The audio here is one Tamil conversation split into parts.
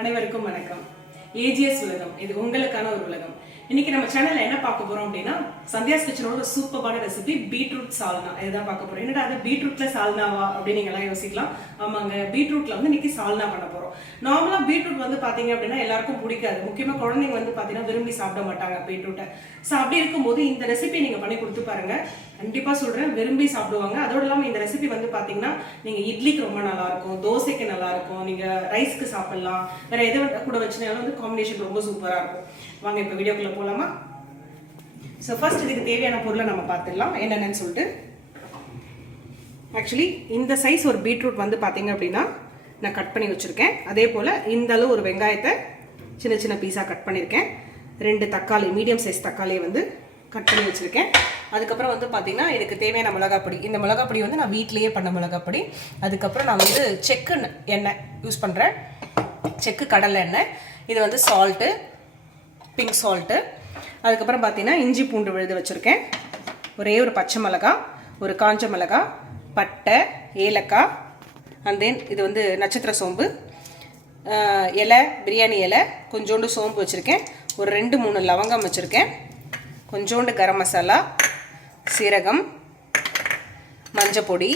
அனைவருக்கும் வணக்கம். ஏஜிஎஸ் உலகம், இது உங்களுக்கான ஒரு உலகம். இன்னைக்கு நம்ம சேனல்ல என்ன பார்க்க போறோம் அப்படின்னா, சந்தியாஸ் கிச்சனோட ஒரு சூப்பரான ரெசிபி பீட்ரூட் சால்னா. இதுதான் பார்க்க போறோம். என்னடா அது பீட்ரூட்ல சால்னாவா அப்படின்னு நீங்க எல்லாம் யோசிக்கலாம். ஆமாங்க, பீட்ரூட்ல வந்து இன்னைக்கு சால்னா பண்ண போறோம். நார்மலா பீட்ரூட் வந்து பாத்தீங்க அப்படின்னா எல்லாருக்கும் பிடிக்காது. முக்கியமா குழந்தைங்க வந்து பாத்தீங்கன்னா விரும்பி சாப்பிட மாட்டாங்க பீட்ரூட்டை. ஸோ அப்படி இருக்கும்போது இந்த ரெசிபி நீங்க பண்ணி கொடுத்து பாருங்க. கண்டிப்பா சொல்றேன், விரும்பி சாப்பிடுவாங்க. அதோட இல்லாம இந்த ரெசிபி வந்து பாத்தீங்கன்னா நீங்க இட்லிக்கு ரொம்ப நல்லா இருக்கும், தோசைக்கு நல்லா இருக்கும், நீங்க ரைஸ்க்கு சாப்பிடலாம், வேற எது கூட வச்சுனாலும் வந்து காம்பினேஷன் ரொம்ப சூப்பரா இருக்கும். வாங்க இப்ப வீடியோக்குள்ள போலாமா? ஸோ ஃபர்ஸ்ட் இதுக்கு தேவையான பொருளை நம்ம பார்த்துடலாம் என்னென்னு சொல்லிட்டு. ஆக்சுவலி இந்த சைஸ் ஒரு பீட்ரூட் வந்து பார்த்தீங்க அப்படின்னா நான் கட் பண்ணி வச்சுருக்கேன். அதே போல் இந்த அளவு ஒரு வெங்காயத்தை சின்ன சின்ன பீஸாக கட் பண்ணியிருக்கேன். 2 தக்காளி, மீடியம் சைஸ் தக்காளியை வந்து கட் பண்ணி வச்சுருக்கேன். அதுக்கப்புறம் வந்து பார்த்தீங்கன்னா இதுக்கு தேவையான மிளகாப்பொடி. இந்த மிளகாப்பொடி வந்து நான் வீட்லேயே பண்ண மிளகாப்பொடி. அதுக்கப்புறம் நான் வந்து செக்கு எண்ணெய் யூஸ் பண்ணுறேன், செக்கு கடலை எண்ணெய். இது வந்து சால்ட்டு, பிங்க் சால்ட்டு. அதுக்கப்புறம் பார்த்தீங்கன்னா இஞ்சி பூண்டு விழுது வச்சுருக்கேன். ஒரே ஒரு பச்சை மிளகா, ஒரு காஞ்ச மிளகா, பட்டை, ஏலக்காய், அண்ட் தென் இது வந்து நட்சத்திர சோம்பு, இலை, பிரியாணி இலை, கொஞ்சோண்டு சோம்பு வச்சுருக்கேன். ஒரு 2-3 லவங்கம் வச்சுருக்கேன். கொஞ்சோண்டு கரம் மசாலா, சீரகம், மஞ்சப்பொடி,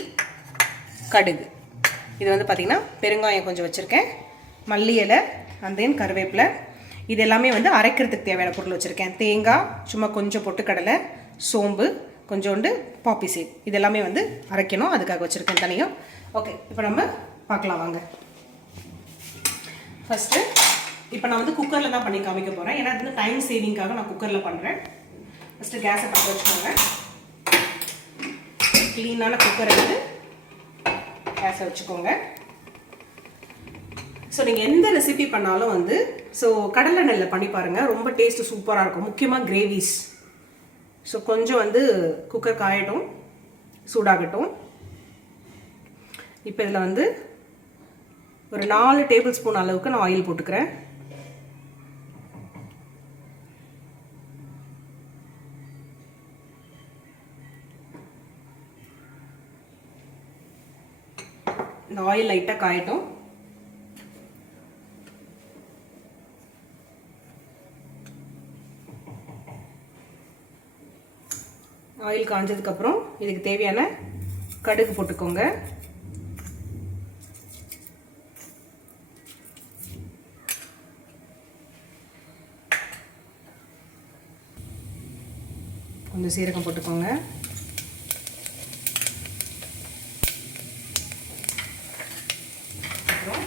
கடுகு. இது வந்து பார்த்திங்கன்னா பெருங்காயம் கொஞ்சம் வச்சுருக்கேன், மல்லி இலை, அண்ட் தென் கருவேப்பிலை. இது எல்லாமே வந்து அரைக்கிறதுக்கு தேவையான பொருள் வச்சுருக்கேன். தேங்காய் சும்மா கொஞ்சம் பொட்டுக்கடலை, சோம்பு, கொஞ்சோண்டு பாப்பி சீட். இது எல்லாமே வந்து அரைக்கணும், அதுக்காக வச்சுருக்கேன் தனியாக. ஓகே, இப்போ நம்ம பார்க்கலாம் வாங்க. ஃபஸ்ட்டு இப்போ நான் வந்து குக்கரில் தான் பண்ணி காமிக்க போகிறேன். ஏன்னா இது டைம் சேவிங்காக நான் குக்கரில் பண்ணுறேன். ஃபஸ்ட்டு கேஸை பற்ற வச்சுக்கோங்க. க்ளீனான குக்கர் எடுத்து கேஸை வச்சுக்கோங்க. ஸோ நீங்கள் எந்த ரெசிபி பண்ணாலும் வந்து கடலை எண்ணெயில் பண்ணி பாருங்கள், ரொம்ப டேஸ்ட்டு சூப்பராக இருக்கும். முக்கியமாக கிரேவிஸ். ஸோ கொஞ்சம் வந்து குக்கர் காயட்டும், சூடாகட்டும். இப்போ இதில் வந்து ஒரு 4 டேபிள் ஸ்பூன் அளவுக்கு நான் ஆயில் போட்டுக்கிறேன். இந்த ஆயில் லைட்டாக காயட்டும். ஆயில் காஞ்சதுக்கப்புறம் இதுக்கு தேவையான கடுகு போட்டுக்கோங்க. கொஞ்சம் சீரகம் போட்டுக்கோங்க. அப்புறம்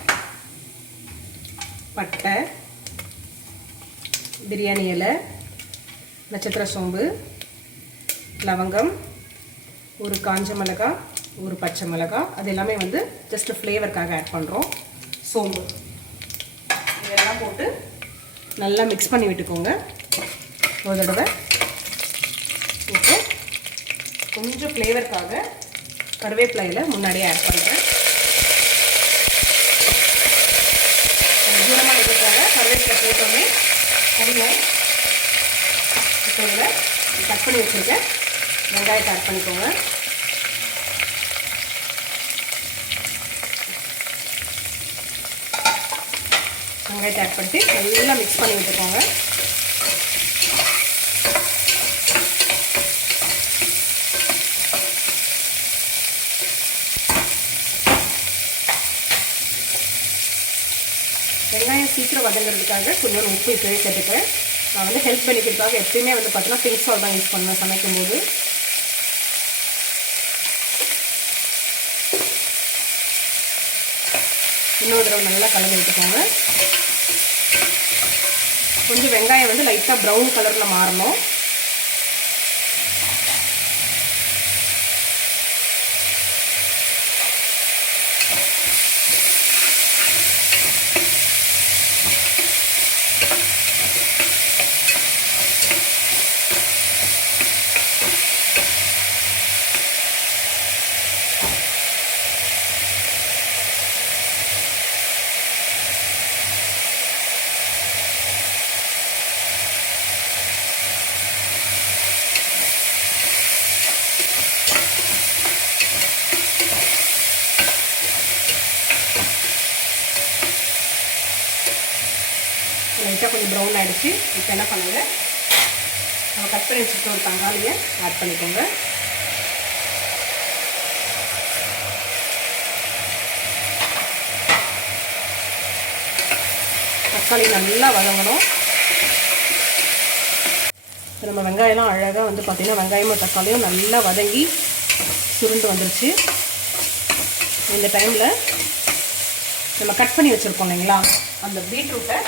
பட்டை, பிரியாணி இலை, நட்சத்திர சோம்பு, லவங்கம், ஒரு காஞ்ச மிளகா, ஒரு பச்சை மிளகா. அது எல்லாமே வந்து ஜஸ்ட் ஃப்ளேவருக்காக ஆட் பண்ணுறோம். சோம்பு இதெல்லாம் போட்டு நல்லா மிக்ஸ் பண்ணி விட்டுக்கோங்க ஒரு தடவை. இப்போ கொஞ்சம் ஃப்ளேவருக்காக கருவேப்பிலையில் முன்னாடியே ஆட் பண்ணுறேன். தூரமாக இருக்கிறதால கருவேப்பிலை போட்டோன்னே கறியும். இப்போ இதில் கட் பண்ணி வச்சுருக்கேன் வெங்காயத்தை ஆட் பண்ணிக்கோங்க. வெங்காயத்தை ஆட் பண்ணிட்டு நல்லா மிக்ஸ் பண்ணி விட்டுக்கோங்க. வெங்காயம் சீக்கிரம் வதங்கிறதுக்காக கொஞ்சம் உப்பு இப்போவே சேர்த்துக்கிறேன். நான் வந்து ஹெல்ப் பண்ணிக்கிறதுக்காக எப்பயுமே வந்து பார்த்தீங்கன்னா பிங்க் சால்ட் தான் யூஸ் பண்ணுவேன் சமைக்கும்போது. இன்னொரு தடவை நல்லா கலந்து விட்டுக்கோங்க. கொஞ்சம் வெங்காயம் வந்து லைட்டாக ப்ரௌன் கலரில் மாறணும். லைட்டாக கொஞ்சம் ப்ரௌன் ஆகிடுச்சு. இப்போ என்ன பண்ணுங்க, நம்ம கட் பண்ணி வச்சுருக்க ஒரு தக்காளியை ஆட் பண்ணிக்கோங்க. தக்காளி நல்லா வதங்கணும். இப்போ நம்ம வெங்காயம்லாம் அழகாக வந்து பார்த்திங்கன்னா வெங்காயமும் தக்காளியும் நல்லா வதங்கி சுருண்டு வந்துருச்சு. இந்த டைமில் நம்ம கட் பண்ணி வச்சுருக்கோம் இல்லைங்களா, அந்த பீட்ரூட்டை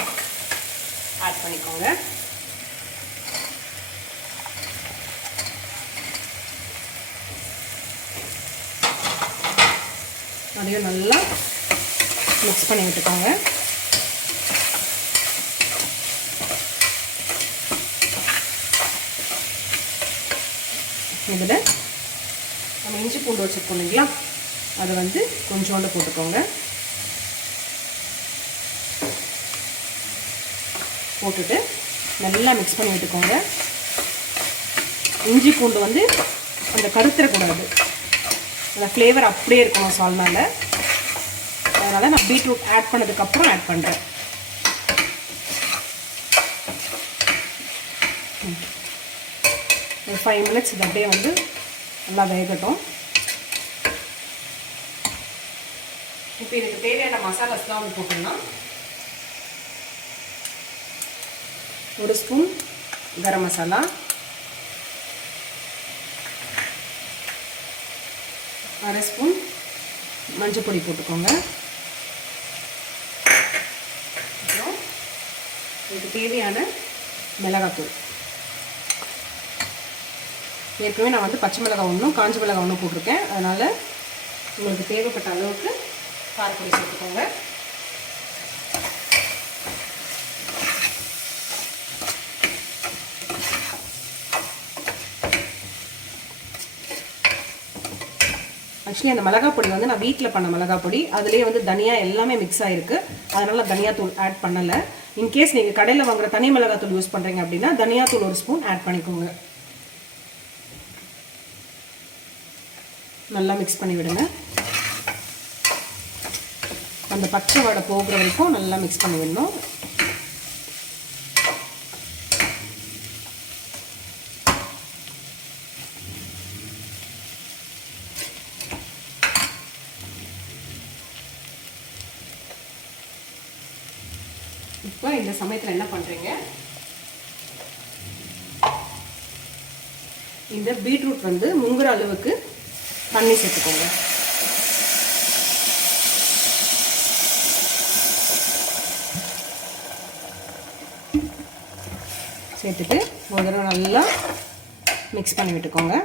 ஆட் பண்ணிக்கோங்க. அதையும் நல்லா மிக்ஸ் பண்ணி விட்டுக்கோங்க. இதில் நம்ம இஞ்சி பூண்டு வச்சுருக்கோம் இல்லைங்களா, அதை வந்து கொஞ்சோண்டு போட்டுக்கோங்க. போட்டுட்டு நல்லா மிக்ஸ் பண்ணி விட்டுக்கோங்க. இஞ்சி பூண்டு வந்து அந்த கருத்துறக்கூடாது, அந்த ஃப்ளேவர் அப்படியே இருக்கணும் சால்னால. அதனால் நான் பீட்ரூட் ஆட் பண்ணதுக்கப்புறம் ஆட் பண்ணுறேன். ஒரு 5 மினிட்ஸ் இது அப்படியே வந்து நல்லா வேகட்டும். இப்போ இதுக்கு தேவையான மசாலாஸ்லாம் வந்து போட்டோம்னா, 1 ஸ்பூன் கரம் மசாலா, 1/2 ஸ்பூன் மஞ்சள் பொடி போட்டுக்கோங்க. அப்புறம் இதுக்கு தேவையான மிளகாத்தூள். ஏற்கனவே நான் வந்து பச்சை மிளகாய் ஒன்றும் காஞ்ச மிளகாய் ஒன்றும் போட்டிருக்கேன். அதனால் உங்களுக்கு தேவைப்பட்ட அளவுக்கு காரப்பொடி சேர்த்துக்கோங்க. ஆக்சுவலி அந்த மிளகாய் பொடி வந்து நான் வீட்டில் பண்ண மிளகாய் பொடி, அதுலேயே வந்து தனியா எல்லாமே மிக்ஸ் ஆகிருக்கு. அதனால் தனியாத்தூள் ஆட் பண்ணலை. இன்கேஸ் நீங்கள் கடையில் வாங்குகிற தனி மிளகாத்தூள் யூஸ் பண்ணுறீங்க அப்படின்னா தனியாத்தூள் 1 ஸ்பூன் ஆட் பண்ணிக்கோங்க. நல்லா மிக்ஸ் பண்ணி விடுங்க. அந்த பச்சை வடை போகிற வரைக்கும் நல்லா மிக்ஸ் பண்ணி விடணும். இப்போ இந்த சமயத்தில் என்ன பண்ணுறீங்க, இந்த பீட்ரூட் வந்து முங்குற அளவுக்கு தண்ணி சேர்த்துக்கோங்க. சேர்த்துட்டு ஒரு தடவை நல்லா மிக்ஸ் பண்ணி விட்டுக்கோங்க.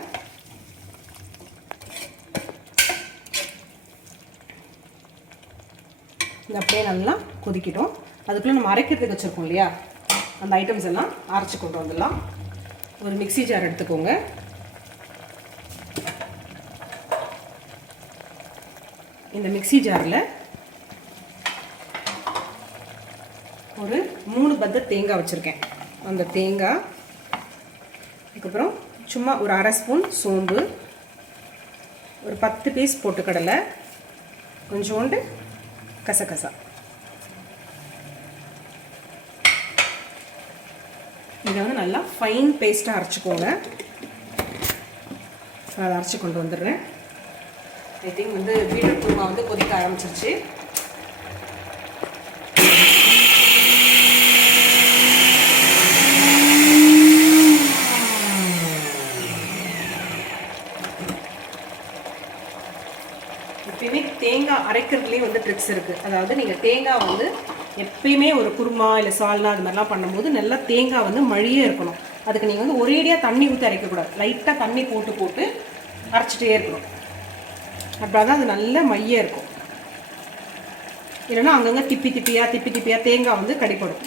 இது அப்படியே நல்லா கொதிக்கிட்டோம். அதுக்குள்ளே நம்ம அரைக்கிறதுக்கு வச்சுருக்கோம் இல்லையா, அந்த ஐட்டம்ஸ் எல்லாம் அரைச்சி கொண்டு வந்துடலாம். ஒரு மிக்ஸி ஜார் எடுத்துக்கோங்க. இந்த மிக்ஸி ஜாரில் ஒரு 3 பத்தை தேங்காய் வச்சுருக்கேன். அந்த தேங்காய், அதுக்கப்புறம் சும்மா ஒரு 1/2 ஸ்பூன் சோம்பு, ஒரு 10 பீஸ் பொட்டுக்கடலை, கொஞ்சோண்டு கசகசா. இதை வந்து நல்லா ஃபைன் பேஸ்ட்டாக அரைச்சிக்கோங்க. அதை அரைச்சி கொண்டு வந்துடுறேன். ஐ திங்க் வந்து பீட்ரூட் குருமா வந்து கொதிக்க ஆரம்பிச்சிருச்சு. எப்பயுமே தேங்காய் அரைக்கிறதுலேயும் வந்து ட்ரிக்ஸ் இருக்குது. அதாவது நீங்கள் தேங்காய் வந்து எப்பயுமே ஒரு குருமா இல்லை சால்னா அது மாதிரிலாம் பண்ணும்போது நல்லா தேங்காய் வந்து மழியே இருக்கணும். அதுக்கு நீங்கள் வந்து ஒரேடியாக தண்ணி ஊற்றி அரைக்கக்கூடாது. லைட்டாக தண்ணி போட்டு போட்டு அரைச்சிட்டே இருக்கணும். அப்போ தான் அது நல்ல மைய இருக்கும். இல்லைன்னா அங்கங்கே திப்பி திப்பியாக தேங்காய் வந்து கடிப்படும்.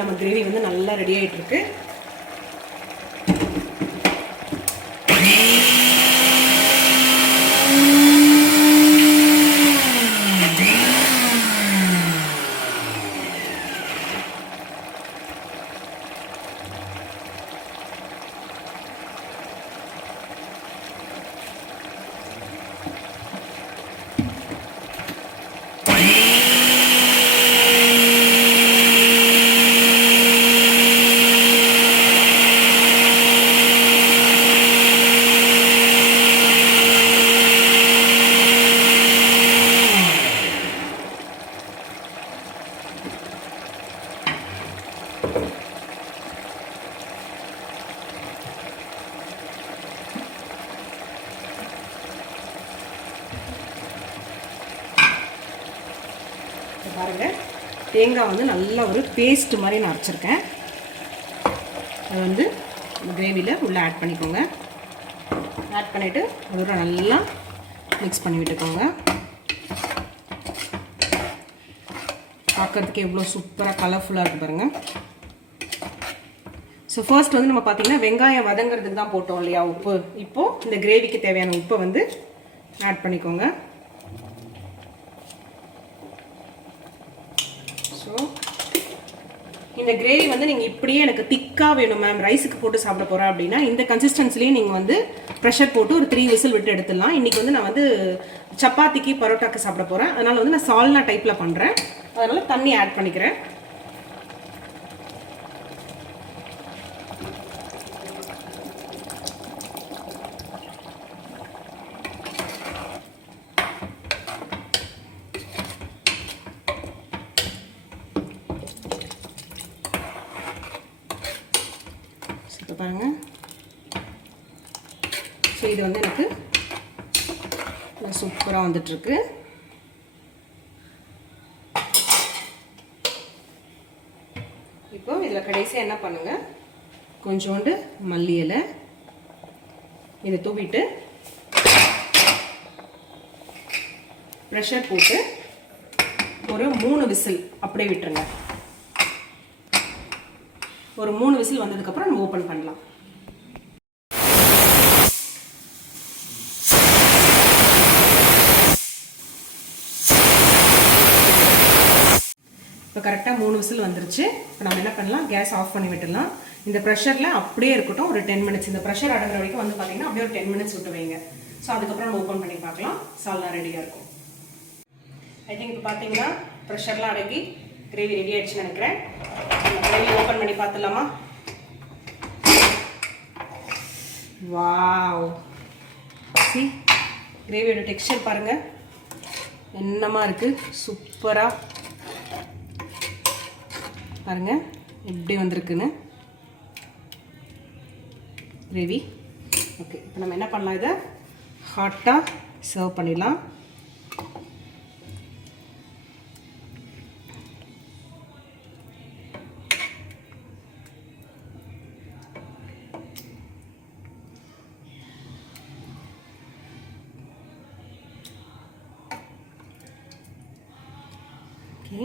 நம்ம கிரேவி வந்து நல்லா ரெடி ஆகிட்டு இருக்கு. தேங்காய் வந்து நல்லா ஒரு பேஸ்ட் மாதிரி நான் அரைச்சிருக்கேன். அதை வந்து கிரேவியில் உள்ளே ஆட் பண்ணிக்கோங்க. ஆட் பண்ணிவிட்டு அதோட நல்லா மிக்ஸ் பண்ணி விட்டுக்கோங்க. பார்க்குறதுக்கு எவ்வளோ சூப்பராக கலர்ஃபுல்லாக இருக்குது பாருங்கள். ஸோ ஃபர்ஸ்ட் வந்து நம்ம பார்த்திங்கன்னா வெங்காயம் வதங்கிறதுக்கு தான் போட்டோம் இல்லையா உப்பு. இப்போது இந்த கிரேவிக்கு தேவையான உப்பை வந்து ஆட் பண்ணிக்கோங்க. ஸோ இந்த கிரேவி வந்து நீங்கள் இப்படியே எனக்கு திக்காக வேணும் மேம், ரைஸுக்கு போட்டு சாப்பிட போகிறேன் அப்படின்னா இந்த கன்சிஸ்டன்சிலேயே நீங்கள் வந்து ப்ரெஷர் போட்டு ஒரு 3 விசில் விட்டு எடுத்துடலாம். இன்றைக்கி வந்து நான் வந்து சப்பாத்திக்கு பரோட்டாக்கு சாப்பிட போகிறேன். அதனால் வந்து நான் சால்னா டைப்பில் பண்ணுறேன். அதனால் தண்ணி ஆட் பண்ணிக்கிறேன். பாருங்க. ஸோ இது வந்து எனக்கு சூப்பராக வந்துட்டுருக்கு. இப்போ இதில் கடைசியாக என்ன பண்ணுங்க, கொஞ்சோண்டு மல்லி இலை இதை தூவிட்டு ப்ரெஷர் போட்டு ஒரு 3 விசில் அப்படியே விட்டுருங்க. ஒரு 3 விசில் வந்ததுக்கப்புறம் நம்ம ஓப்பன் பண்ணலாம். இப்போ கரெக்டாக 3 விசில் வந்துருச்சு. இப்போ நம்ம என்ன பண்ணலாம், கேஸ் ஆஃப் பண்ணி விட்டுடலாம். இந்த ப்ரெஷரில் அப்படியே இருக்கட்டும் ஒரு 10 மினிட்ஸ். இந்த ப்ரெஷர் அடங்குற வரைக்கும் வந்து பார்த்தீங்கன்னா அப்படியே ஒரு 10 மினிட்ஸ் விட்டு வைங்க. ஸோ அதுக்கப்புறம் நம்ம ஓப்பன் பண்ணி பார்க்கலாம். சால்னா ரெடியாக இருக்கும். ஐ திங்க் இப்போ பார்த்தீங்கன்னா ப்ரெஷர்லாம் அடங்கி கிரேவி ரெடி ஆயிடுச்சுன்னு நினைக்கிறேன். கிரேவி ஓப்பன் பண்ணி பார்த்துடலாமா? வாவ், சி கிரேவியோட டெக்ஸ்சர் பாருங்கள், என்னமா இருக்குது, சூப்பராக பாருங்கள் எப்படி வந்திருக்குன்னு கிரேவி. ஓகே, இப்போ நம்ம என்ன பண்ணலாம், இதை ஹாட்டாக சர்வ் பண்ணிடலாம். ஓகே,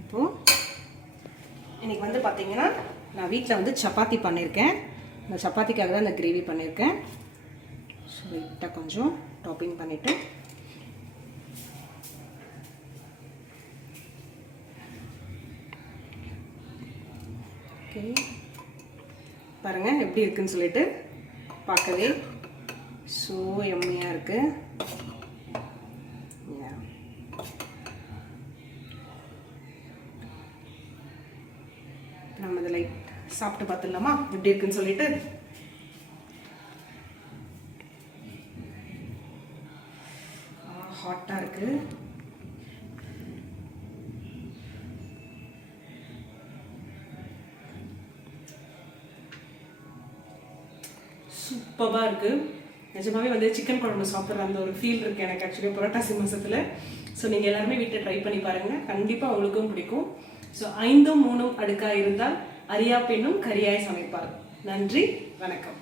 இப்போது இன்றைக்கி வந்து பார்த்திங்கன்னா நான் வீட்டில் வந்து சப்பாத்தி பண்ணியிருக்கேன். இந்த சப்பாத்திக்காக தான் இந்த கிரேவி பண்ணியிருக்கேன். ஸோ லைட்டாக கொஞ்சம் டாப்பிங் பண்ணிவிட்டு ஓகே பாருங்கள் எப்படி இருக்குன்னு சொல்லிட்டு பார்க்கவே ஸோ எம்மியாக இருக்குது. நம்ம இதில் சாப்பிட்டு பார்த்துடலாமா எப்படி இருக்குன்னு சொல்லிட்டு. ஹாட்டாக இருக்குது. சூப்பராக இருக்குது. நிஜமாவே வந்து சிக்கன் குழம்பு சாப்பிட்ற அந்த ஒரு ஃபீல் இருக்குது எனக்கு ஆக்சுவலி புரட்டாசி மாதத்தில். ஸோ நீங்கள் எல்லாருமே வீட்டை ட்ரை பண்ணி பாருங்கள், கண்டிப்பாக உங்களுக்கும் பிடிக்கும். ஸோ 5 3 அடுக்காக இருந்தால் அறியா பெண்ணும் கரியாய் சமைப்பார். நன்றி, வணக்கம்.